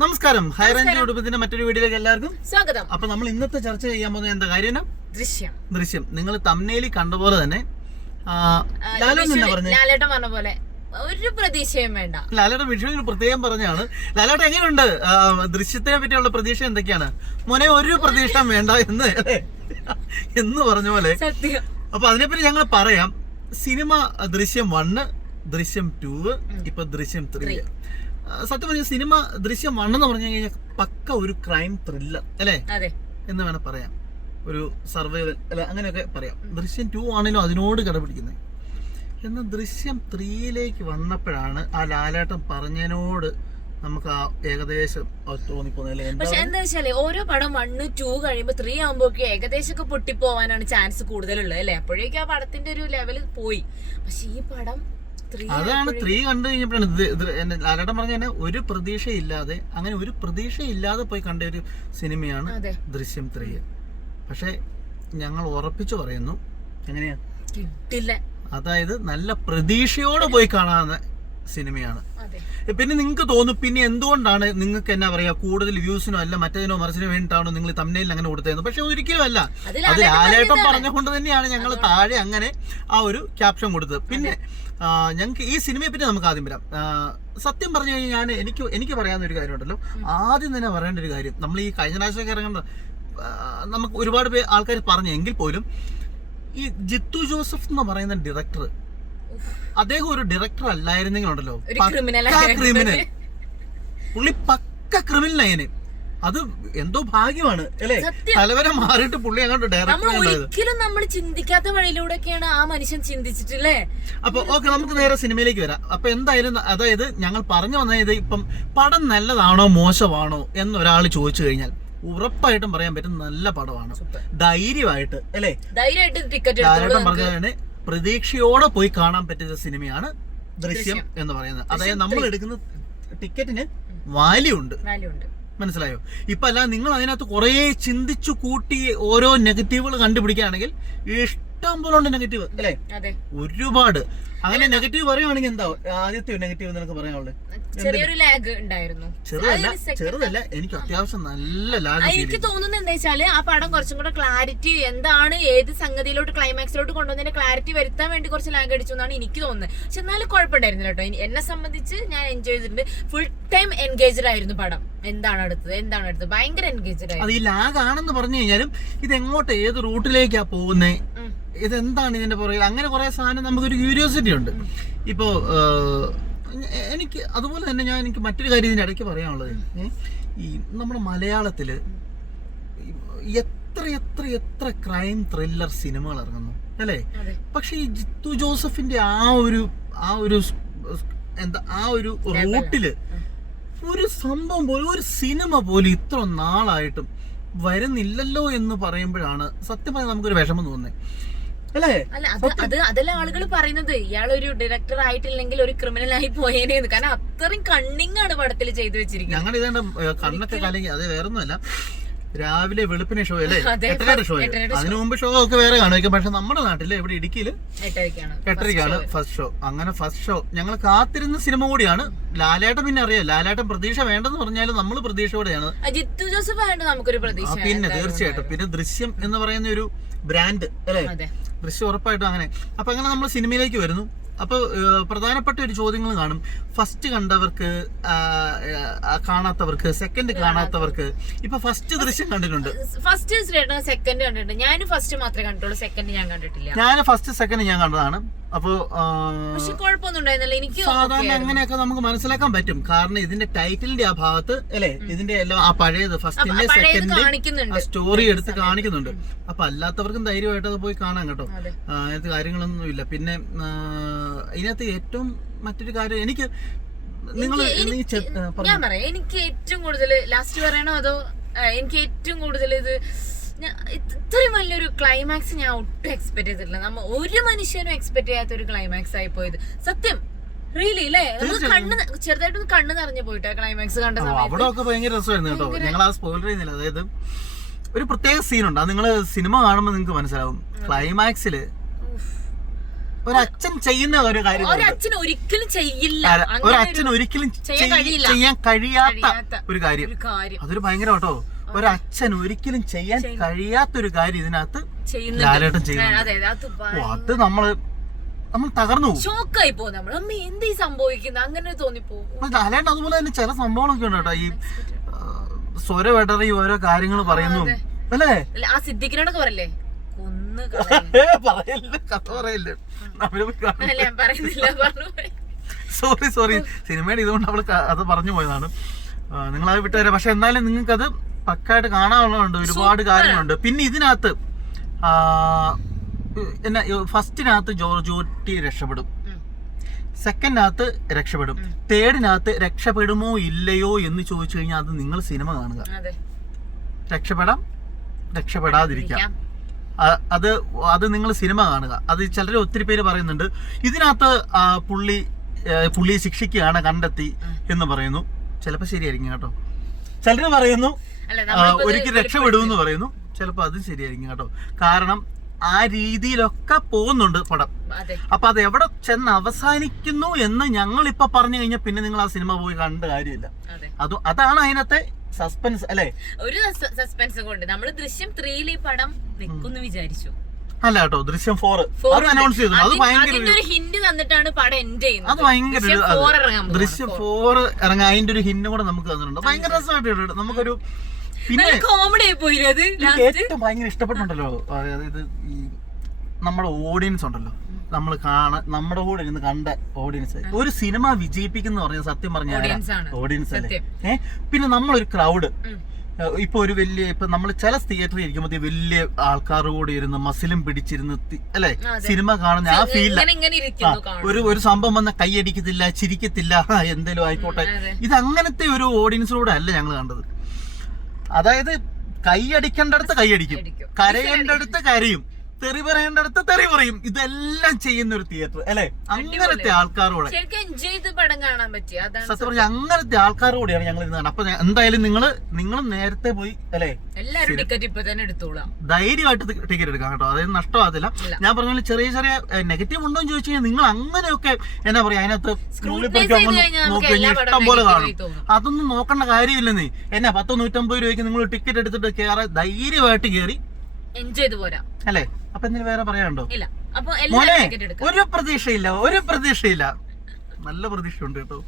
നമസ്കാരം. High range കുടുംബത്തിന്റെ മറ്റൊരു വീഡിയോയിലേക്ക് എല്ലാവർക്കും സ്വാഗതം. അപ്പൊ നമ്മൾ ഇന്നത്തെ ചർച്ച ചെയ്യാൻ പോകുന്നത് എന്താ കാര്യം? ദൃശ്യം. നിങ്ങൾ തംബ്നെയിലിൽ കണ്ട പോലെ തന്നെ ലാലേട്ടൻ പറഞ്ഞ പോലെ ഒരു പ്രതീക്ഷയും വേണ്ട. ലാലേട്ടൻ വിഷുവിന് പ്രത്യേകം പറഞ്ഞാണ്. ലാലേട്ടൻ എങ്ങനെയുണ്ട്? ദൃശ്യത്തിനെ പറ്റിയുള്ള പ്രതീക്ഷ എന്തൊക്കെയാണ്? മോനെ ഒരു പ്രതീക്ഷ വേണ്ട എന്ന് പറഞ്ഞ പോലെ. സത്യം. അപ്പൊ അതിനെപ്പറ്റി ഞങ്ങൾ പറയാം. സിനിമ ദൃശ്യം 1, ദൃശ്യം 2, ഇപ്പൊ ദൃശ്യം 3. സത്യം പറഞ്ഞ സിനിമ ദൃശ്യം 1 എന്ന് പറഞ്ഞു കഴിഞ്ഞാൽ പക്ക ഒരു ക്രൈം ത്രില്ലർ അല്ലേ എന്ന് വേണം പറയാം. ഒരു സർവൈവൽ അല്ലെ, അങ്ങനെയൊക്കെ പറയാം. ദൃശ്യം 2 ആണെങ്കിലും അതിനോട് കടപിടിക്കുന്നത്. എന്നാൽ ദൃശ്യം 3യിലേക്ക് വന്നപ്പോഴാണ് ആ ലാലേട്ടൻ പറഞ്ഞതിനോട് നമുക്ക് ആ ഏകദേശം തോന്നിപ്പോകുന്നത്. പക്ഷെ എന്താ വെച്ചാല് ഓരോ പടം 1, 2 കഴിയുമ്പോ 3 ആകുമ്പോഴേക്കും ഏകദേശം ഒക്കെ പൊട്ടിപ്പോവാനാണ് ചാൻസ് കൂടുതലുള്ളത് അല്ലെ. അപ്പോഴേക്കും ആ പടത്തിന്റെ ഒരു ലെവല് പോയി. പക്ഷെ ഈ പടം അതാണ് 3 കണ്ടു കഴിഞ്ഞപ്പോഴാണ് ലാലേട്ടൻ പറഞ്ഞ തന്നെ ഒരു പ്രതീക്ഷയില്ലാതെ, അങ്ങനെ ഒരു പ്രതീക്ഷയില്ലാതെ പോയി കണ്ട ഒരു സിനിമയാണ് ദൃശ്യം 3. പക്ഷെ ഞങ്ങൾ ഉറപ്പിച്ചു പറയുന്നു, എങ്ങനെയാ കിട്ടില്ല. അതായത് നല്ല പ്രതീക്ഷയോടെ പോയി കാണാവുന്ന സിനിമയാണ്. പിന്നെ നിങ്ങൾക്ക് തോന്നും പിന്നെ എന്തുകൊണ്ടാണ് നിങ്ങൾക്ക് എന്നാ പറയാ കൂടുതൽ വ്യൂസിനോ അല്ല മറ്റേതിനോ മറിച്ചിനോ വേണ്ടിയിട്ടാണോ നിങ്ങൾ തംബ്നെയിലിൽ അങ്ങനെ കൊടുത്തത്? പക്ഷെ ഒരിക്കലും അല്ല. അത് ലാലേട്ടൻ പറഞ്ഞുകൊണ്ട് തന്നെയാണ് ഞങ്ങൾ താഴെ അങ്ങനെ ആ ഒരു ക്യാപ്ഷൻ കൊടുത്തത്. പിന്നെ ഞങ്ങൾക്ക് ഈ സിനിമയെ പറ്റി നമുക്ക് ആദ്യം വരാം. സത്യം പറഞ്ഞു കഴിഞ്ഞാൽ എനിക്ക് പറയാവുന്ന ഒരു കാര്യമുണ്ടല്ലോ. ആദ്യം തന്നെ പറയേണ്ട ഒരു കാര്യം, നമ്മൾ ഈ കഴിഞ്ഞ പ്രാവശ്യമൊക്കെ ഇറങ്ങേണ്ട നമുക്ക് ഒരുപാട് ആൾക്കാർ പറഞ്ഞു എങ്കിൽ പോലും ഈ ജിത്തു ജോസഫ് എന്ന് പറയുന്ന ഡയറക്ടർ, അദ്ദേഹം ഒരു ഡയറക്ടർ അല്ലായിരുന്നെങ്കിലുണ്ടല്ലോ ക്രിമിനൽ, പുള്ളി പക്ക ക്രിമിനൽ. അത് എന്തോ ഭാഗ്യമാണ് അല്ലേ, തലവരെ മാറിയിട്ട് പുള്ളി അങ്ങോട്ട് ഡയറക്ടർ. ഒരിക്കലും നമ്മൾ ചിന്തിക്കാത്ത വഴിയിലൂടെയൊക്കെയാണ് ആ മനുഷ്യൻ ചിന്തിച്ചിട്ടില്ലേ. അപ്പൊ ഓക്കെ, നമുക്ക് നേരെ സിനിമയിലേക്ക് വരാം. അപ്പൊ എന്തായാലും അതായത് ഞങ്ങൾ പറഞ്ഞു വന്നത്, ഇപ്പം പടം നല്ലതാണോ മോശമാണോ എന്നൊരാൾ ചോദിച്ചു കഴിഞ്ഞാൽ ഉറപ്പായിട്ടും പറയാൻ പറ്റും നല്ല പടമാണ്. ധൈര്യമായിട്ട് അല്ലേ, ധാരാളം പറഞ്ഞാൽ പ്രതീക്ഷയോടെ പോയി കാണാൻ പറ്റുന്ന സിനിമയാണ് ദൃശ്യം എന്ന് പറയുന്നത്. അതായത് നമ്മൾ എടുക്കുന്ന ടിക്കറ്റിന് വാല്യൂ ഉണ്ട്, മനസ്സിലായോ? ഇപ്പൊ അല്ല നിങ്ങൾ അതിനകത്ത് കുറെ ചിന്തിച്ചു കൂട്ടി ഓരോ നെഗറ്റീവുകൾ കണ്ടുപിടിക്കുകയാണെങ്കിൽ ഇഷ്ടം പോലെ ഉണ്ട് നെഗറ്റീവ് അല്ലേ, ഒരുപാട്. അങ്ങനെ നെഗറ്റീവ് പറയുവാണെങ്കിൽ എന്താ ആദ്യത്തെ നെഗറ്റീവ് നിനക്ക് പറയാനുള്ളത്? ചെറിയൊരു ലാഗ് ഉണ്ടായിരുന്നു. ചെറുതല്ല, എനിക്ക് അത്യാവശ്യം നല്ല ലാഗ്. എനിക്ക് തോന്നുന്നത് എന്താ വെച്ചാല് ആ പടം കുറച്ചും കൂടെ ക്ലാരിറ്റി, എന്താണ് ഏത് സംഗതിയിലോട്ട് ക്ലൈമാക്സിലോട്ട് കൊണ്ടുവന്നതിന്റെ ക്ലാരിറ്റി വരുത്താൻ വേണ്ടി കുറച്ച് ലാഗ് അടിച്ചു എന്നാണ് എനിക്ക് തോന്നുന്നത്. പക്ഷെ എന്നാലും കുഴപ്പമുണ്ടായിരുന്നില്ല കേട്ടോ. എന്നെ സംബന്ധിച്ച് ഞാൻ എൻജോയ് ചെയ്തിട്ടുണ്ട്. ഫുൾ ടൈം എൻഗേജ്ഡ് ആയിരുന്നു പടം. എന്താണ് അടുത്തത് ഭയങ്കര എൻഗേജ്ഡ് ആയിരുന്നു. അത് ഈ ലാഗ് ആണെന്ന് പറഞ്ഞു കഴിഞ്ഞാലും ഇത് എങ്ങോട്ട് ഏത് റൂട്ടിലേക്കാ പോകുന്നേ, ഇതെന്താണ് ഇതിന്റെ പുറകിൽ, അങ്ങനെ കുറെ സാധനം നമുക്കൊരു ക്യൂരിയോസിറ്റി ഉണ്ട്. ഇപ്പോ എനിക്ക് അതുപോലെ തന്നെ എനിക്ക് മറ്റൊരു കാര്യം ഇതിന്റെ ഇടയ്ക്ക് പറയാനുള്ളത്, ഈ നമ്മുടെ മലയാളത്തില് എത്ര ക്രൈം ത്രില്ലർ സിനിമകൾ ഇറങ്ങുന്നു അല്ലേ. പക്ഷെ ഈ ജിത്തു ജോസഫിന്റെ ആ ഒരു റൂട്ടില് ഒരു സംഭവം പോലും, ഒരു സിനിമ പോലും ഇത്ര നാളായിട്ടും വരുന്നില്ലല്ലോ എന്ന് പറയുമ്പോഴാണ് സത്യം പറഞ്ഞാൽ നമുക്കൊരു വിഷമം തോന്നുന്നത് അല്ലേ. അതല്ല ആളുകൾ പറയുന്നത്, ഇയാളൊരു ഡയറക്ടർ ആയിട്ടില്ലെങ്കിൽ ഒരു ക്രിമിനൽ ആയി പോയേനേന്ന്. കാരണം അത്രയും കണ്ണിങ് ആണ് പടത്തിൽ ചെയ്തു വെച്ചിരിക്കുന്നത്. ഞങ്ങൾ ഇതേണ്ട കണ്ണൊക്കെ കലങ്ങി. അത് വേറൊന്നുമല്ല, രാവിലെ വെളുപ്പിന് ഷോ അല്ലേ, 8:30 ഷോ. അതിനു മുമ്പ് ഷോ ഒക്കെ വേറെ കാണും. പക്ഷെ നമ്മുടെ നാട്ടില് ഇവിടെ ഇടുക്കിയില് 8:30 ഫസ്റ്റ് ഷോ. അങ്ങനെ ഫസ്റ്റ് ഷോ ഞങ്ങൾ കാത്തിരുന്ന സിനിമ കൂടിയാണ്. ലാലേട്ടൻ പിന്നെ അറിയാം, ലാലേട്ടൻ പ്രതീക്ഷ വേണ്ടെന്ന് പറഞ്ഞാലും നമ്മൾ പ്രതീക്ഷയോടെയാണ്. ജിത്തു ജോസഫ് ആയിട്ട് നമുക്കൊരു പ്രതീക്ഷ. പിന്നെ തീർച്ചയായിട്ടും. പിന്നെ ദൃശ്യം എന്ന് പറയുന്ന ഒരു ബ്രാൻഡ് അല്ലേ, ദൃശ്യം ഉറപ്പായിട്ടും അങ്ങനെ. അപ്പൊ അങ്ങനെ നമ്മൾ സിനിമയിലേക്ക് വരുന്നു. അപ്പൊ പ്രധാനപ്പെട്ട ഒരു ചോദ്യങ്ങൾ കാണും. ഫസ്റ്റ് കണ്ടവർക്ക്, കാണാത്തവർക്ക്, സെക്കൻഡ് കാണാത്തവർക്ക്. ഇപ്പൊ ഫസ്റ്റ് ദൃശ്യം കണ്ടിട്ടുണ്ട്, സെക്കൻഡ് കണ്ടിട്ടുണ്ട്. ഞാൻ ഫസ്റ്റ് മാത്രമേ കണ്ടിട്ടുള്ളൂ, സെക്കൻഡ് ഞാൻ കണ്ടിട്ടില്ല. ഞാൻ ഫസ്റ്റ് സെക്കൻഡ് ഞാൻ കണ്ടതാണ്. അപ്പൊ എനിക്ക് സാധാരണ അങ്ങനെയൊക്കെ നമുക്ക് മനസ്സിലാക്കാൻ പറ്റും. കാരണം ഇതിന്റെ ടൈറ്റിലിന്റെ ആ ഭാഗത്ത് അല്ലെ, ഇതിന്റെ എല്ലാം ആ പഴയത് ഫസ്റ്റിന്റെ സെക്കൻഡ് സ്റ്റോറി എടുത്ത് കാണിക്കുന്നുണ്ട്. അപ്പൊ അല്ലാത്തവർക്കും ധൈര്യമായിട്ട് അത് പോയി കാണാം കേട്ടോ. അതിനകത്ത് കാര്യങ്ങളൊന്നും ഇല്ല. പിന്നെ ഇതിനകത്ത് ഏറ്റവും മറ്റൊരു കാര്യം, എനിക്ക് ഞാൻ പറയാം, എനിക്ക് ഏറ്റവും കൂടുതൽ ലാസ്റ്റ് പറയണോ അതോ, എനിക്ക് ഏറ്റവും കൂടുതൽ ഇത് ഇത്രയും വലിയൊരു ക്ലൈമാക്സ് ഞാൻ ഒട്ടും എക്സ്പെക്ട് ചെയ്തിട്ടില്ല. നമ്മ ഒരു മനുഷ്യനും എക്സ്പെക്ട് ചെയ്യാത്ത ഒരു ക്ലൈമാക്സ് ആയി പോയത്. സത്യം റിയലി അല്ലേ, ചെറുതായിട്ടൊന്ന് കണ്ണ് നിറഞ്ഞു പോയിട്ടോ ക്ലൈമാക്സ് കണ്ട സമയത്ത്. അവിടെ ഒക്കെ ഭയങ്കര രസമായിരുന്നു കേട്ടോ. ഞങ്ങൾ ആ സ്പോയിലർ ചെയ്യുന്നില്ല. അതായത് ഒരു പ്രത്യേക സീനുണ്ട്, അത് നിങ്ങൾ സിനിമ കാണുമ്പോൾ നിങ്ങൾക്ക് മനസ്സിലാവും. ക്ലൈമാക്സില് ഒരച്ഛൻ ചെയ്യുന്ന ഒരു കാര്യം ഒരച്ഛൻ ഒരിക്കലും ചെയ്യില്ല, ഒരച്ഛൻ ഒരിക്കലും ചെയ്യാൻ കഴിയാത്ത ഒരു കാര്യം. അതൊരു ഭയങ്കര കേട്ടോ. ഒരച്ഛൻ ഒരിക്കലും ചെയ്യാൻ കഴിയാത്തൊരു കാര്യം ഇതിനകത്ത് ലാലേട്ടൻ ചെയ്യുന്നു. അത് നമ്മൾ തകർന്നു പോകും, ഷോക്കായി പോകും നമ്മൾ. അമ്മ എന്തീ സംഭവിക്കുന്നത് അങ്ങനെ തോന്നിപ്പോകും. ലാലേട്ടൻ അതുപോലെ തന്നെ ചില സംഭവങ്ങളൊക്കെ ഉണ്ട് കേട്ടോ. ഈ സ്വരവേട്ടറി ഓരോ കാര്യങ്ങൾ പറയുന്നു അല്ലേ. ആ സിദ്ദിഖിനോടൊക്കെ പറയല്ലേ കൊന്ന് പറയല്ലേ, കഥ പറയല്ലേ. സോറി സിനിമയുടെ ഇതുകൊണ്ട് അവള് അത് പറഞ്ഞു പോയതാണ്. നിങ്ങളത് വിട്ടുതരാം. പക്ഷെ എന്നാലും നിങ്ങൾക്ക് അത് പക്കായിട്ട് കാണാനുള്ളതുണ്ട്, ഒരുപാട് കാര്യങ്ങളുണ്ട്. പിന്നെ ഇതിനകത്ത് എന്നാ ഫസ്റ്റിനകത്ത് ജോർജ് രക്ഷപ്പെടും, സെക്കൻഡിനകത്ത് രക്ഷപ്പെടും, തേർഡിനകത്ത് രക്ഷപ്പെടുമോ ഇല്ലയോ എന്ന് ചോദിച്ചു കഴിഞ്ഞാൽ അത് നിങ്ങൾ സിനിമ കാണുക. രക്ഷപ്പെടാതിരിക്കാം, അത് നിങ്ങൾ സിനിമ കാണുക. അത് ചിലർ ഒത്തിരി പേര് പറയുന്നുണ്ട് ഇതിനകത്ത് പുള്ളി ശിക്ഷിക്കുകയാണ് കണ്ടെത്തി എന്ന് പറയുന്നു. ചിലപ്പോ ശരിയായിരിക്കും കേട്ടോ. ചിലര് പറയുന്നു ഒരിക്കൽ രക്ഷപ്പെടുമെന്ന് പറയുന്നു, ചിലപ്പോ അതും ശരിയായിരിക്കും കേട്ടോ. കാരണം ആ രീതിയിലൊക്കെ പോകുന്നുണ്ട് പടം. അപ്പൊ അത് എവിടെ ചെന്ന് അവസാനിക്കുന്നു എന്ന് ഞങ്ങൾ ഇപ്പൊ പറഞ്ഞു കഴിഞ്ഞാൽ പിന്നെ നിങ്ങൾ ആ സിനിമ പോയി കണ്ട കാര്യമില്ല. അതാണ് അതിനകത്തെ സസ്പെൻസ് അല്ലെ. ഒരു സസ്പെൻസ് കൊണ്ട് നമ്മള് ദൃശ്യം 3 ഈ പടം നിൽക്കുന്നു വിചാരിച്ചു. അല്ല കേട്ടോ, ദൃശ്യം 4 അത് അനൗൺസ് ചെയ്തു. അത് ഭയങ്കര ഹിന്റ് തന്നിട്ടാണ് പടം എൻഡ് ചെയ്യുന്നത്. അത് ഭയങ്കര ദൃശ്യം 4 ഇറങ്ങാൻ അതിന്റെ ഒരു ഹിന്റ് കൂടെ നമുക്ക് തന്നിട്ടുണ്ട്. ഭയങ്കര രസമായിട്ട് നമുക്കൊരു പിന്നെ കോമഡി ആയി പോയി. അത് ഏറ്റവും ഭയങ്കര ഇഷ്ടപ്പെട്ടുണ്ടല്ലോ. അതായത് ഈ നമ്മുടെ ഓഡിയൻസ് ഉണ്ടല്ലോ, നമ്മുടെ കൂടെ ഇരുന്ന് കണ്ട ഓഡിയൻസ്. ഒരു സിനിമ വിജയിപ്പിക്കുന്ന പറഞ്ഞാൽ സത്യം പറഞ്ഞ ഓഡിയൻസ് അല്ലേ. പിന്നെ നമ്മളൊരു ക്രൗഡ് ഇപ്പൊ ഒരു വലിയ ഇപ്പൊ നമ്മൾ ചില തിയേറ്ററിൽ ഇരിക്കുമ്പോ വലിയ ആൾക്കാരുടെ കൂടെ ഇരുന്ന് മസിലും പിടിച്ചിരുന്ന് അല്ലെ സിനിമ കാണുന്ന ആ ഫീലില്ല. ഒരു സംഭവം വന്ന കൈയടിക്കത്തില്ല, ചിരിക്കത്തില്ല, എന്തേലും ആയിക്കോട്ടെ. ഇത് അങ്ങനത്തെ ഒരു ഓഡിയൻസിലൂടെ അല്ല ഞങ്ങൾ കണ്ടത്. അതായത് കൈയടിക്കേണ്ടടുത്ത് കൈയടിക്കും, കരയേണ്ടടുത്ത് കരയും, തെറി പറയേണ്ടടുത്ത് തെറി പറയും. ഇതെല്ലാം ചെയ്യുന്ന ഒരു തിയേറ്റർ അല്ലെ. അങ്ങനത്തെ ആൾക്കാരോടെ സത്യം പറഞ്ഞ അങ്ങനത്തെ ആൾക്കാരോടെയാണ് ഞങ്ങൾ ഇന്ന് കണ്ടത്. അപ്പൊ എന്തായാലും നിങ്ങൾ നേരത്തെ പോയി അല്ലെ, ധൈര്യമായിട്ട് ടിക്കറ്റ് എടുക്കാം കേട്ടോ. അതായത് നഷ്ടമാകത്തില്ല. ഞാൻ പറഞ്ഞ ചെറിയ ചെറിയ നെഗറ്റീവ് ഉണ്ടോ എന്ന് ചോദിച്ചു കഴിഞ്ഞാൽ നിങ്ങൾ അങ്ങനെയൊക്കെ എന്നാ പറയാ അതിനകത്ത് നോക്കി ഇഷ്ടം പോലെ കാണും. അതൊന്നും നോക്കേണ്ട കാര്യമില്ലെന്നേ. എന്നാ 100-150 രൂപയ്ക്ക് നിങ്ങൾ ടിക്കറ്റ് എടുത്തിട്ട് കയറി ധൈര്യമായിട്ട് കയറി എൻജോയ് ചെയ്ത് പോരാ അല്ലേ. അപ്പൊ എന്തിനു വേറെ പറയാനുണ്ടോ? ഇല്ല. അപ്പൊ ഒരു പ്രതീക്ഷയില്ല, നല്ല പ്രതീക്ഷയുണ്ട് കേട്ടോ.